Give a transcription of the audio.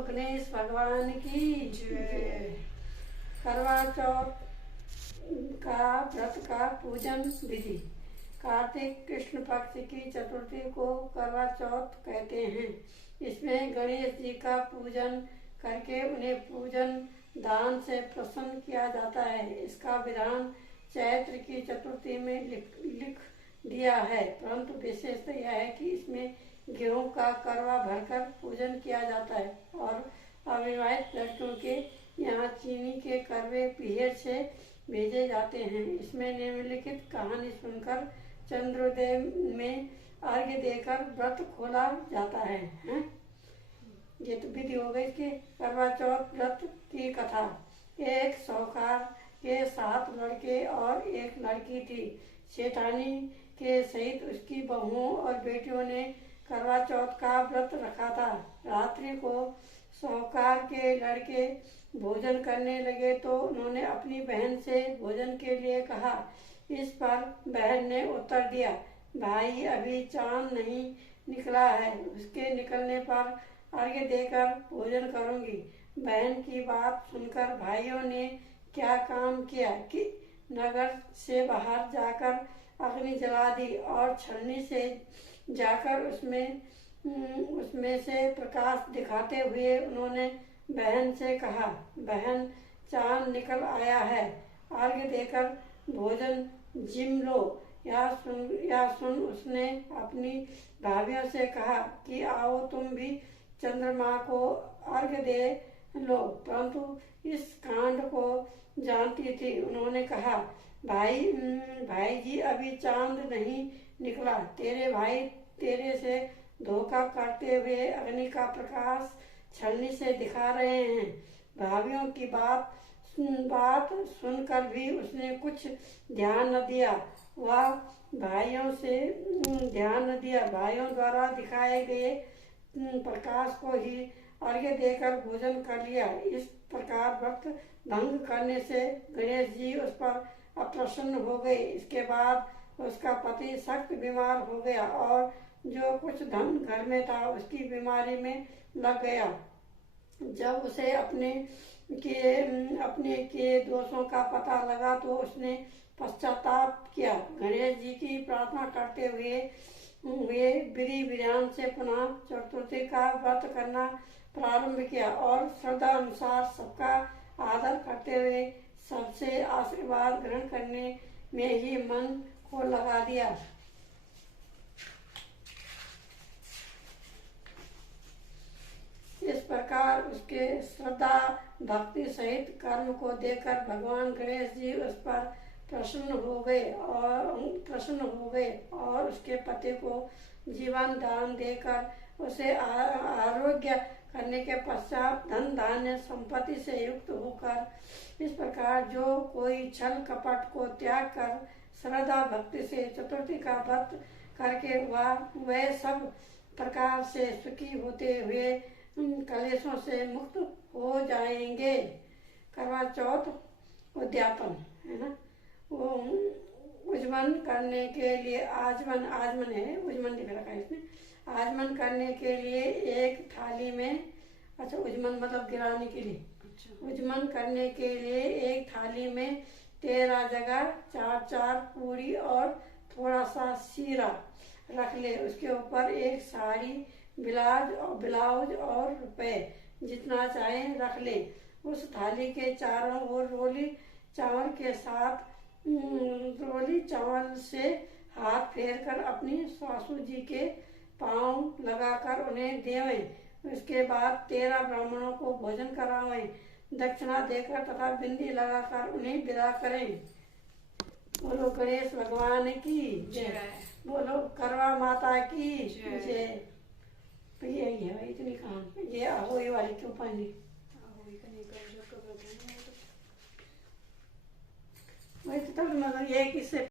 गणेश भगवान की जय। करवा चौथ का व्रत का पूजन विधि। कार्तिक कृष्ण पक्ष की चतुर्थी को करवा चौथ कहते हैं। इसमें गणेश जी का पूजन करके उन्हें पूजन दान से प्रसन्न किया जाता है। इसका विधान चैत्र की चतुर्थी में लिख दिया है, परंतु विशेषता यह है कि इसमें गेहूं का करवा भरकर पूजन किया जाता है और अविवाहित लड़कियों के यहाँ चीनी के करवे पीहर से भेजे जाते हैं। इसमें निम्नलिखित कहानी सुनकर चंद्रोदय में अर्घ्य देकर व्रत खोला जाता है। ये तो विधि हो गई इसकी। करवा चौथ व्रत की कथा। एक साहूकार के 7 लड़के और एक लड़की थी। सेठानी के सहित उसकी बहुओं और बेटियों ने करवा चौथ का व्रत रखा था। रात्रि को साहूकार के लड़के भोजन करने लगे तो उन्होंने अपनी बहन से भोजन के लिए कहा। इस पर बहन ने उत्तर दिया, भाई अभी चांद नहीं निकला है, उसके निकलने पर अर्घ्य देकर भोजन करूंगी। बहन की बात सुनकर भाइयों ने क्या काम किया कि नगर से बाहर जाकर अग्नि जला दी और छलनी से जाकर उसमें से प्रकाश दिखाते हुए उन्होंने बहन से कहा, बहन चांद निकल आया है, अर्घ्य देकर भोजन जिम लो। या सुन उसने अपनी भाभियों से कहा कि आओ तुम भी चंद्रमा को अर्घ्य दे लो, परंतु इस कांड को जानती थी। उन्होंने कहा, भाई जी अभी चांद नहीं निकला, तेरे भाई तेरे से धोखा करते हुए अग्नि का प्रकाश छलनी से दिखा रहे हैं। भाइयों की बात सुनकर भी उसने कुछ ध्यान न दिया। वह भाइयों द्वारा दिखाए गए प्रकाश को ही अर्घ्य देकर भोजन कर लिया। इस प्रकार व्रत भंग करने से गणेश जी उस पर अप्रसन्न हो गए। इसके बाद उसका पति सख्त बीमार हो गया और जो कुछ धन घर में था उसकी बीमारी में लग गया। जब उसे अपने के दोषों का पता लगा तो उसने पश्चाताप किया। गणेश जी की प्रार्थना करते हुए विधि विधान से पुनः चतुर्थी का व्रत करना प्रारंभ किया और श्रद्धा अनुसार सबका आदर करते हुए सबसे आशीर्वाद ग्रहण करने में ही मन को लगा दिया। इस प्रकार उसके श्रद्धा भक्ति सहित कर्म को देखकर भगवान गणेश जी उस पर प्रसन्न हो गए और उसके पति को जीवन दान देकर उसे आरोग्य करने के पश्चात धन धान्य संपत्ति से युक्त होकर इस प्रकार जो कोई छल कपट को त्याग कर श्रद्धा भक्ति से चतुर्थी का व्रत करके वह सब प्रकार से सुखी होते हुए कलेशों से मुक्त हो जाएंगे। करवा चौथ उद्यापन है ना। वो उज्जमन करने के लिए आजमन है, उज्जमन लिख रखा है इसमें। आजमन करने के लिए एक थाली में, अच्छा उज्जमन मतलब गिराने के लिए, उज्जमन करने के लिए एक थाली में 13 जगह 4 पूरी और थोड़ा सा शीरा रख ले। उसके ऊपर एक साड़ी, ब्लाउज और रुपए जितना चाहे रख ले। उस थाली के चारों ओर रोली चावल से हाथ फेरकर अपनी सासू जी के पांव लगाकर उन्हें देवें। उसके बाद 13 ब्राह्मणों को भोजन करावें, दक्षिणा देकर तथा बिंदी लगाकर उन्हें विदा करें। बोलो गणेश भगवान की जय। बोलो करवा माता की जय। यही है इतनी कहानी। ये आहोई वाली क्यों पानी वही तो तब मगर ये किससे